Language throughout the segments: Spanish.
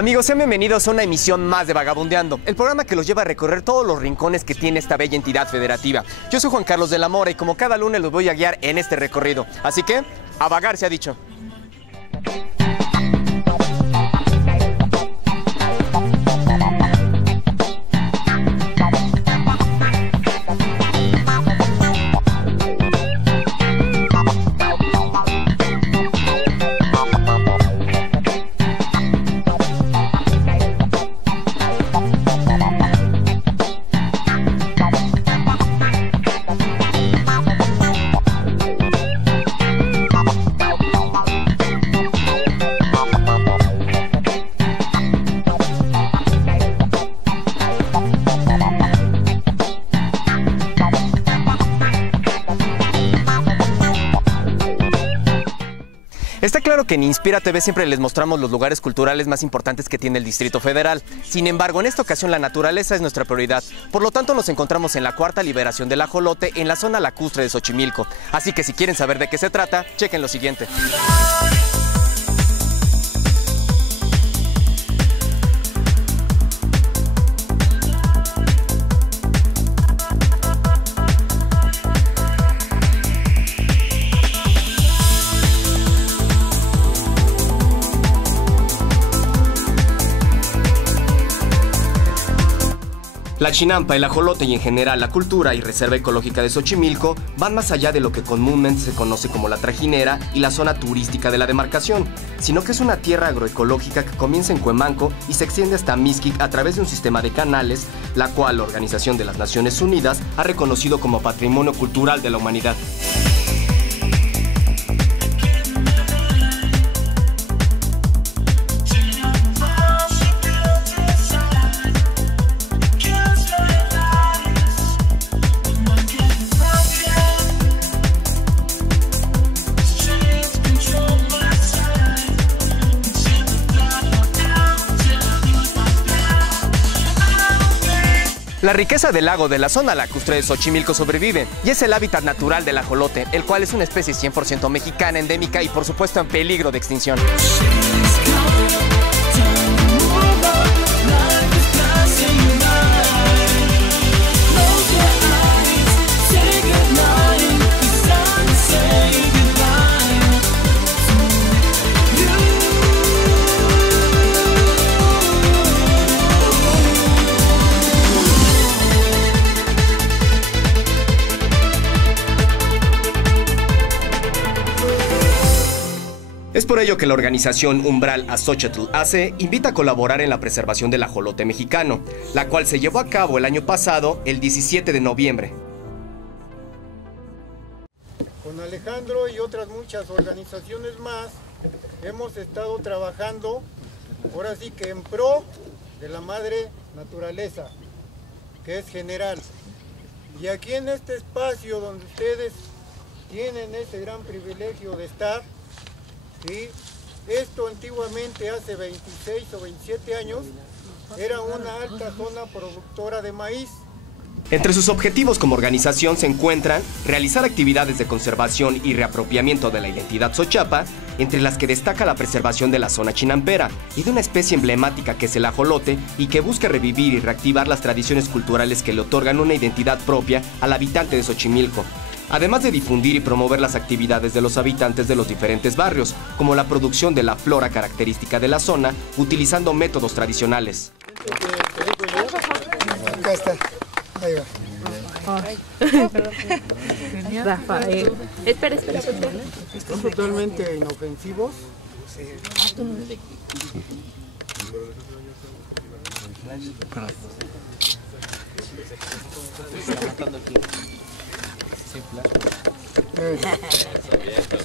Amigos, sean bienvenidos a una emisión más de Vagabundeando, el programa que los lleva a recorrer todos los rincones que tiene esta bella entidad federativa. Yo soy Juan Carlos de la Mora y como cada lunes los voy a guiar en este recorrido. Así que, a vagar se ha dicho. Está claro que en Inspira TV siempre les mostramos los lugares culturales más importantes que tiene el Distrito Federal. Sin embargo, en esta ocasión la naturaleza es nuestra prioridad. Por lo tanto, nos encontramos en la cuarta liberación del ajolote en la zona lacustre de Xochimilco. Así que si quieren saber de qué se trata, chequen lo siguiente. La chinampa, el ajolote y en general la cultura y reserva ecológica de Xochimilco van más allá de lo que comúnmente se conoce como la trajinera y la zona turística de la demarcación, sino que es una tierra agroecológica que comienza en Cuemanco y se extiende hasta Mixquic a través de un sistema de canales, la cual la Organización de las Naciones Unidas ha reconocido como Patrimonio Cultural de la Humanidad. La riqueza del lago de la zona lacustre de Xochimilco sobrevive y es el hábitat natural del ajolote, el cual es una especie 100% mexicana, endémica y por supuesto en peligro de extinción. Es por ello que la organización Umbral Axolotl AC invita a colaborar en la preservación del ajolote mexicano, la cual se llevó a cabo el año pasado, el 17 de noviembre. Con Alejandro y otras muchas organizaciones más, hemos estado trabajando, ahora sí que en pro de la madre naturaleza, que es general. Y aquí en este espacio donde ustedes tienen ese gran privilegio de estar, ¿sí? Esto antiguamente, hace 26 o 27 años, era una alta zona productora de maíz. Entre sus objetivos como organización se encuentran realizar actividades de conservación y reapropiamiento de la identidad xochapa, entre las que destaca la preservación de la zona chinampera y de una especie emblemática que es el ajolote y que busca revivir y reactivar las tradiciones culturales que le otorgan una identidad propia al habitante de Xochimilco. Además de difundir y promover las actividades de los habitantes de los diferentes barrios, como la producción de la flora característica de la zona, utilizando métodos tradicionales. Acá está, ahí va. Rafael. Espera. Son totalmente inofensivos.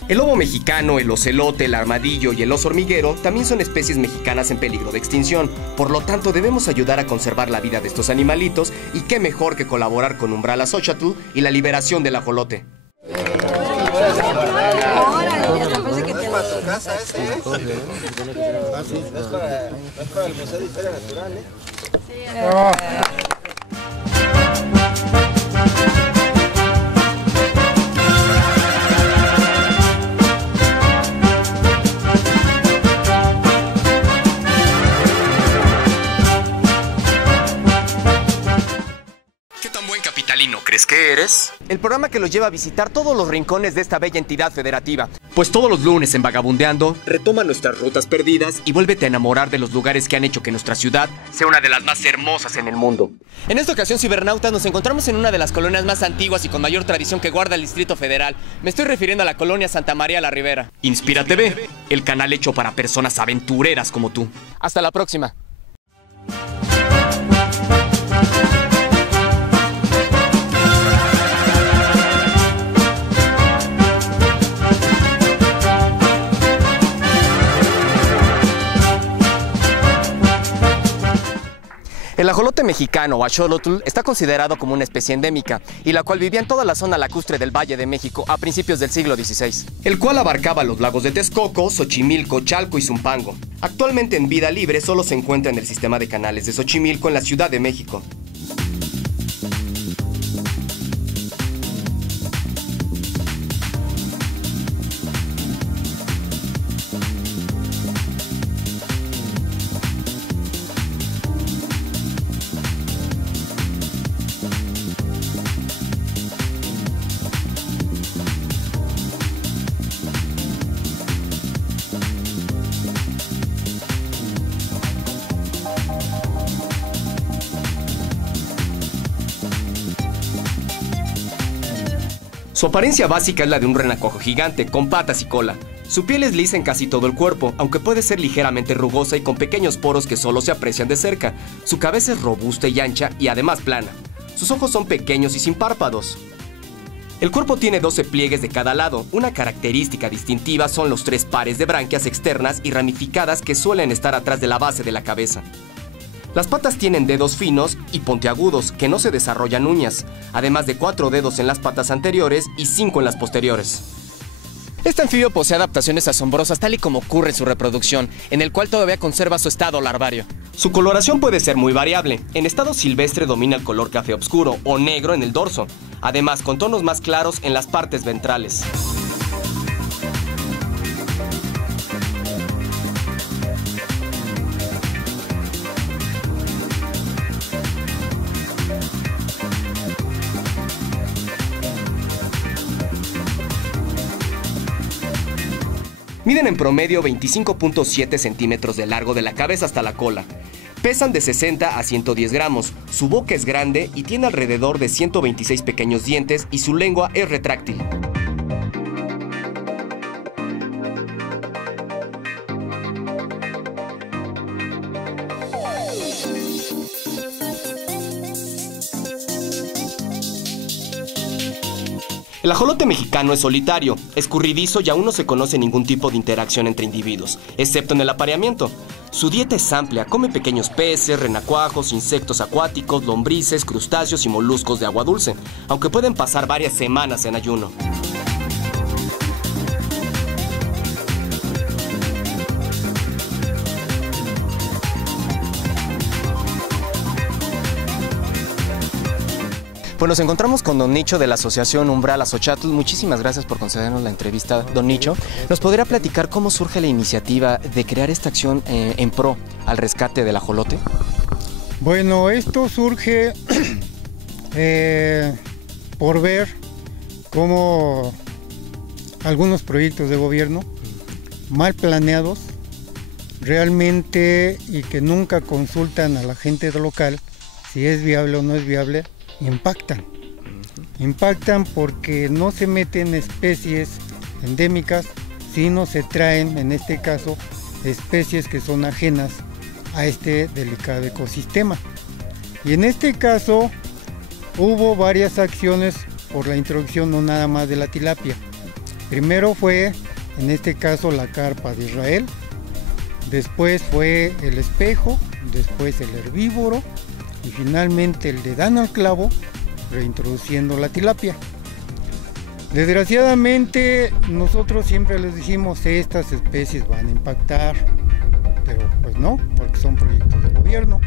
El lobo mexicano, el ocelote, el armadillo y el oso hormiguero también son especies mexicanas en peligro de extinción. Por lo tanto, debemos ayudar a conservar la vida de estos animalitos y qué mejor que colaborar con Umbral Axolotl y la liberación del ajolote. Es para el Museo de Historia Natural, ¿eh? buen capitalino crees que eres? El programa que los lleva a visitar todos los rincones de esta bella entidad federativa. Pues todos los lunes en Vagabundeando, retoma nuestras rutas perdidas y vuélvete a enamorar de los lugares que han hecho que nuestra ciudad sea una de las más hermosas en el mundo. En esta ocasión, cibernautas, nos encontramos en una de las colonias más antiguas y con mayor tradición que guarda el Distrito Federal. Me estoy refiriendo a la colonia Santa María la Ribera. Inspira TV, el canal hecho para personas aventureras como tú. Hasta la próxima. El ajolote mexicano o axolotl está considerado como una especie endémica y la cual vivía en toda la zona lacustre del Valle de México a principios del siglo XVI, el cual abarcaba los lagos de Texcoco, Xochimilco, Chalco y Zumpango. Actualmente en vida libre solo se encuentra en el sistema de canales de Xochimilco en la Ciudad de México. Su apariencia básica es la de un renacuajo gigante, con patas y cola. Su piel es lisa en casi todo el cuerpo, aunque puede ser ligeramente rugosa y con pequeños poros que solo se aprecian de cerca. Su cabeza es robusta y ancha y además plana. Sus ojos son pequeños y sin párpados. El cuerpo tiene 12 pliegues de cada lado. Una característica distintiva son los 3 pares de branquias externas y ramificadas que suelen estar atrás de la base de la cabeza. Las patas tienen dedos finos y puntiagudos que no se desarrollan uñas, además de 4 dedos en las patas anteriores y 5 en las posteriores. Este anfibio posee adaptaciones asombrosas tal y como ocurre en su reproducción, en el cual todavía conserva su estado larvario. Su coloración puede ser muy variable. En estado silvestre domina el color café oscuro o negro en el dorso, además con tonos más claros en las partes ventrales. Miden en promedio 25.7 centímetros de largo de la cabeza hasta la cola. Pesan de 60 a 110 gramos, su boca es grande y tiene alrededor de 126 pequeños dientes y su lengua es retráctil. El ajolote mexicano es solitario, escurridizo y aún no se conoce ningún tipo de interacción entre individuos, excepto en el apareamiento. Su dieta es amplia, come pequeños peces, renacuajos, insectos acuáticos, lombrices, crustáceos y moluscos de agua dulce, aunque pueden pasar varias semanas en ayuno. Pues nos encontramos con don Nicho de la Asociación Umbral Azoxatl. Muchísimas gracias por concedernos la entrevista, don Nicho. ¿Nos podría platicar cómo surge la iniciativa de crear esta acción en pro al rescate del ajolote? Bueno, esto surge por ver cómo algunos proyectos de gobierno mal planeados realmente y que nunca consultan a la gente local si es viable o no es viable, impactan porque no se meten especies endémicas, sino se traen, en este caso, especies que son ajenas a este delicado ecosistema. Y en este caso hubo varias acciones por la introducción no nada más de la tilapia. Primero fue, en este caso, la carpa de Israel, después fue el espejo, después el herbívoro, y finalmente el de Dan al clavo, reintroduciendo la tilapia. Desgraciadamente nosotros siempre les dijimos estas especies van a impactar, pero pues no, porque son proyectos de gobierno.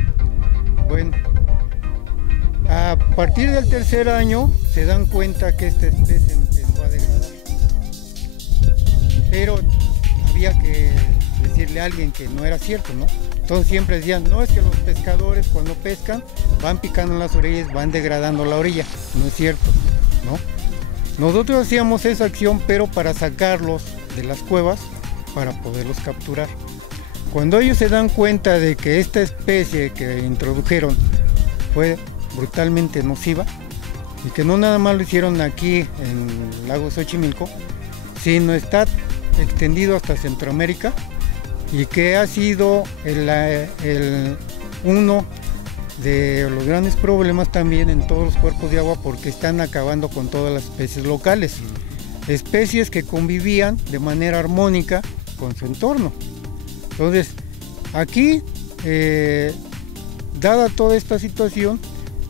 Bueno, a partir del tercer año se dan cuenta que esta especie empezó a degradar, pero había que decirle a alguien que no era cierto, ¿no? Entonces siempre decían, no, es que los pescadores cuando pescan van picando en las orillas, van degradando la orilla. No es cierto, ¿no? Nosotros hacíamos esa acción, pero para sacarlos de las cuevas, para poderlos capturar. Cuando ellos se dan cuenta de que esta especie que introdujeron fue brutalmente nociva, y que no nada más lo hicieron aquí en el lago Xochimilco, sino está extendido hasta Centroamérica, y que ha sido uno de los grandes problemas también en todos los cuerpos de agua, porque están acabando con todas las especies locales, especies que convivían de manera armónica con su entorno. Entonces, aquí, dada toda esta situación,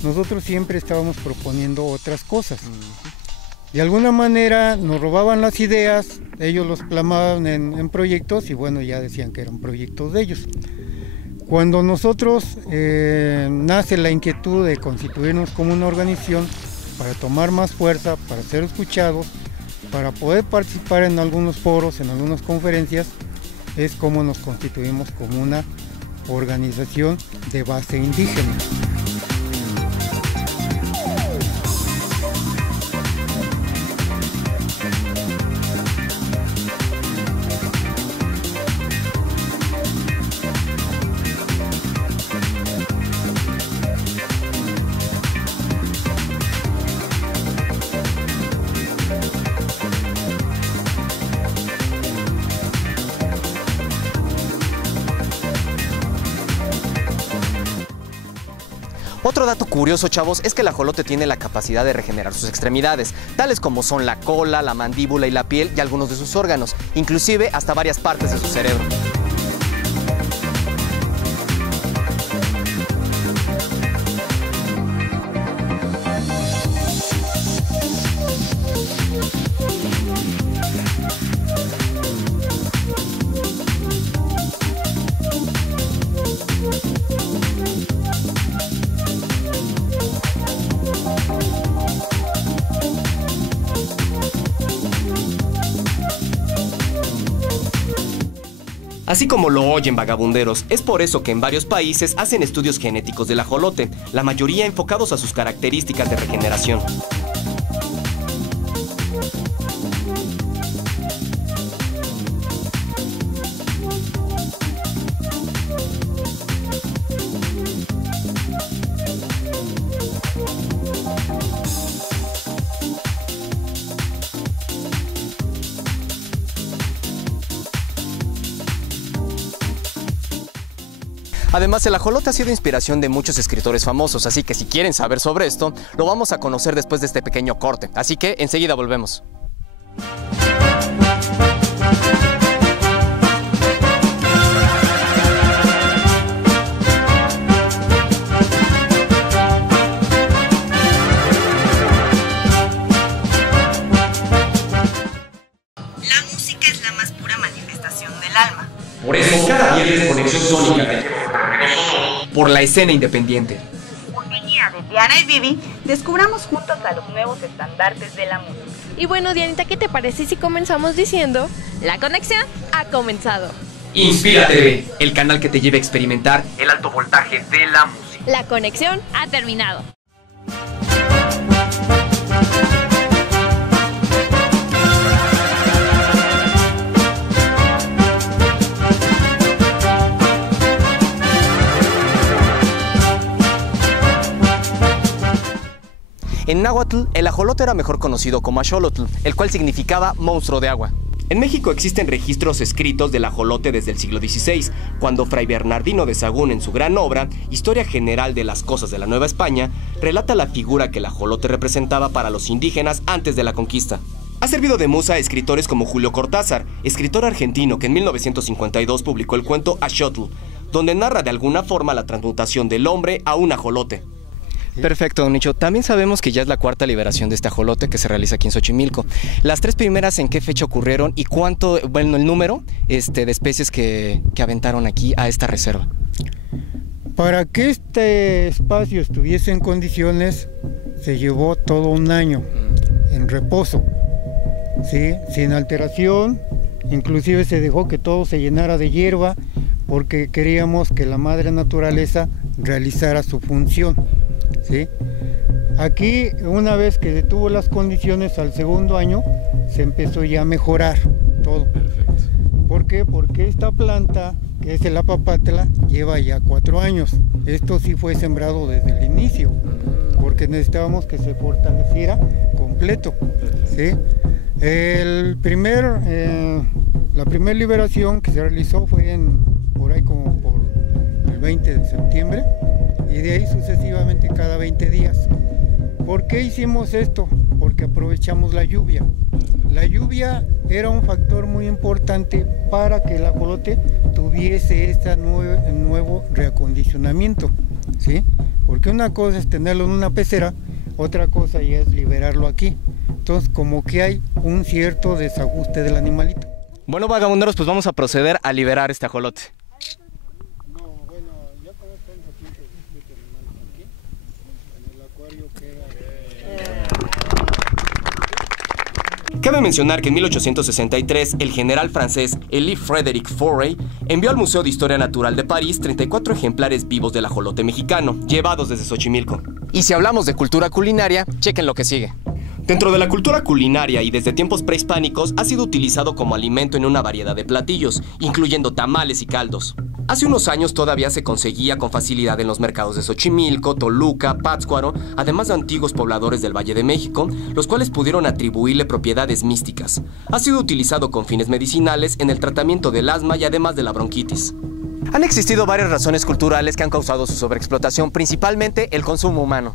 nosotros siempre estábamos proponiendo otras cosas. De alguna manera nos robaban las ideas, ellos los plasmaban en proyectos y bueno, ya decían que eran proyectos de ellos. Cuando nosotros nace la inquietud de constituirnos como una organización para tomar más fuerza, para ser escuchados, para poder participar en algunos foros, en algunas conferencias, es como nos constituimos como una organización de base indígena. Otro dato curioso, chavos, es que el ajolote tiene la capacidad de regenerar sus extremidades, tales como son la cola, la mandíbula y la piel y algunos de sus órganos, inclusive hasta varias partes de su cerebro. Así como lo oyen, vagabunderos, es por eso que en varios países hacen estudios genéticos del ajolote, la mayoría enfocados a sus características de regeneración. Además, el ajolote ha sido inspiración de muchos escritores famosos, así que si quieren saber sobre esto, lo vamos a conocer después de este pequeño corte. Así que enseguida volvemos. La música es la más pura manifestación del alma. Por eso, cada viernes Conexión Sónica por la escena independiente. En compañía de Diana y Vivi, descubramos juntos a los nuevos estandartes de la música. Y bueno, Dianita, ¿qué te parece si comenzamos diciendo? La conexión ha comenzado. Inspira TV, el canal que te lleva a experimentar el alto voltaje de la música. La conexión ha terminado. En náhuatl, el ajolote era mejor conocido como axolotl, el cual significaba monstruo de agua. En México existen registros escritos del ajolote desde el siglo XVI, cuando Fray Bernardino de Sahagún, en su gran obra, Historia General de las Cosas de la Nueva España, relata la figura que el ajolote representaba para los indígenas antes de la conquista. Ha servido de musa a escritores como Julio Cortázar, escritor argentino que en 1952 publicó el cuento Axolotl, donde narra de alguna forma la transmutación del hombre a un ajolote. Perfecto, don Nicho. También sabemos que ya es la cuarta liberación de este ajolote que se realiza aquí en Xochimilco. Las tres primeras, ¿en qué fecha ocurrieron y cuánto, bueno, el número de especies que aventaron aquí a esta reserva? Para que este espacio estuviese en condiciones, se llevó todo un año en reposo, ¿sí? Sin alteración, inclusive se dejó que todo se llenara de hierba porque queríamos que la madre naturaleza realizara su función, ¿sí? Aquí, una vez que detuvo las condiciones, al segundo año se empezó ya a mejorar todo. Perfecto. ¿Por qué? Porque esta planta, que es el apapatla, lleva ya 4 años. Esto sí fue sembrado desde el inicio, porque necesitábamos que se fortaleciera completo, ¿sí? La primera liberación que se realizó fue por ahí como por el 20 de septiembre, y de ahí sucesivamente cada 20 días. ¿Por qué hicimos esto? Porque aprovechamos la lluvia. La lluvia era un factor muy importante para que el ajolote tuviese este nuevo reacondicionamiento, ¿sí? Porque una cosa es tenerlo en una pecera, otra cosa ya es liberarlo aquí. Entonces, como que hay un cierto desajuste del animalito. Bueno, vagabunderos, pues vamos a proceder a liberar este ajolote. No, bueno, ya conocemos aquí que existe animales aquí. En el acuario queda... Cabe mencionar que en 1863 el general francés Élie Frédéric Faure envió al Museo de Historia Natural de París 34 ejemplares vivos del ajolote mexicano, llevados desde Xochimilco. Y si hablamos de cultura culinaria, chequen lo que sigue. Dentro de la cultura culinaria y desde tiempos prehispánicos ha sido utilizado como alimento en una variedad de platillos, incluyendo tamales y caldos. Hace unos años todavía se conseguía con facilidad en los mercados de Xochimilco, Toluca, Pátzcuaro, además de antiguos pobladores del Valle de México, los cuales pudieron atribuirle propiedades místicas. Ha sido utilizado con fines medicinales en el tratamiento del asma y además de la bronquitis. Han existido varias razones culturales que han causado su sobreexplotación, principalmente el consumo humano.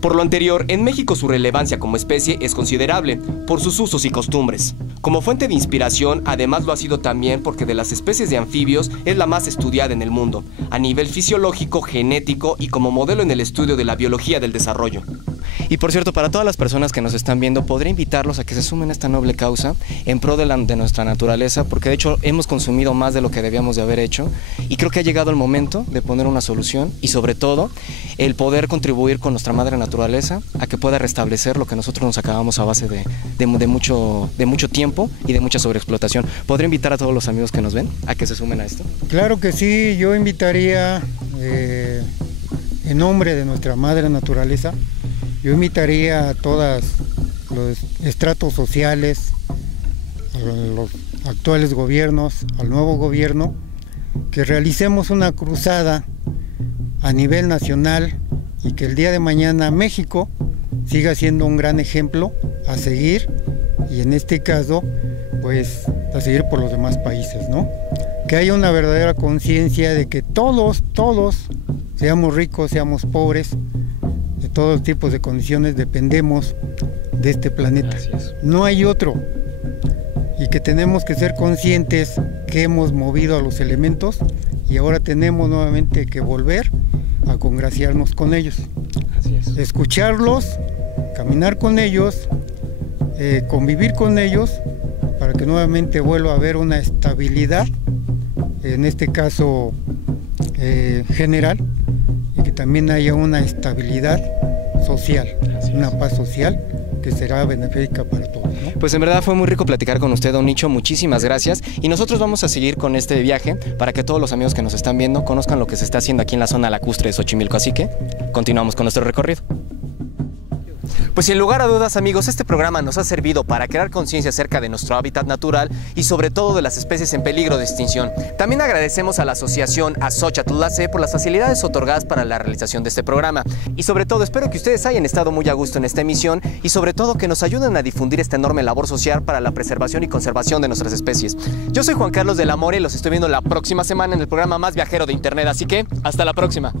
Por lo anterior, en México su relevancia como especie es considerable, por sus usos y costumbres. Como fuente de inspiración, además lo ha sido también porque de las especies de anfibios es la más estudiada en el mundo, a nivel fisiológico, genético y como modelo en el estudio de la biología del desarrollo. Y por cierto, para todas las personas que nos están viendo, podría invitarlos a que se sumen a esta noble causa en pro de nuestra naturaleza, porque de hecho hemos consumido más de lo que debíamos de haber hecho y creo que ha llegado el momento de poner una solución y sobre todo el poder contribuir con nuestra madre naturaleza a que pueda restablecer lo que nosotros nos acabamos a base de mucho tiempo y de mucha sobreexplotación. ¿Podría invitar a todos los amigos que nos ven a que se sumen a esto? Claro que sí, yo invitaría en nombre de nuestra madre naturaleza. Yo invitaría a todos los estratos sociales, a los actuales gobiernos, al nuevo gobierno, que realicemos una cruzada a nivel nacional y que el día de mañana México siga siendo un gran ejemplo a seguir y en este caso, pues, a seguir por los demás países, ¿no? Que haya una verdadera conciencia de que todos, seamos ricos, seamos pobres, de todos tipos de condiciones dependemos de este planeta. No hay otro. Y que tenemos que ser conscientes que hemos movido a los elementos y ahora tenemos nuevamente que volver a congraciarnos con ellos. Así es. Escucharlos, caminar con ellos, convivir con ellos para que nuevamente vuelva a haber una estabilidad, en este caso general, y que también haya una estabilidad social, una paz social que será benéfica para todos, ¿no? Pues en verdad fue muy rico platicar con usted, don Nicho, muchísimas gracias. Y nosotros vamos a seguir con este viaje para que todos los amigos que nos están viendo conozcan lo que se está haciendo aquí en la zona lacustre de Xochimilco. Así que continuamos con nuestro recorrido. Pues sin lugar a dudas, amigos, este programa nos ha servido para crear conciencia acerca de nuestro hábitat natural y sobre todo de las especies en peligro de extinción. También agradecemos a la asociación Xochatlacé por las facilidades otorgadas para la realización de este programa. Y sobre todo, espero que ustedes hayan estado muy a gusto en esta emisión y sobre todo que nos ayuden a difundir esta enorme labor social para la preservación y conservación de nuestras especies. Yo soy Juan Carlos de la More y los estoy viendo la próxima semana en el programa más viajero de internet, así que hasta la próxima.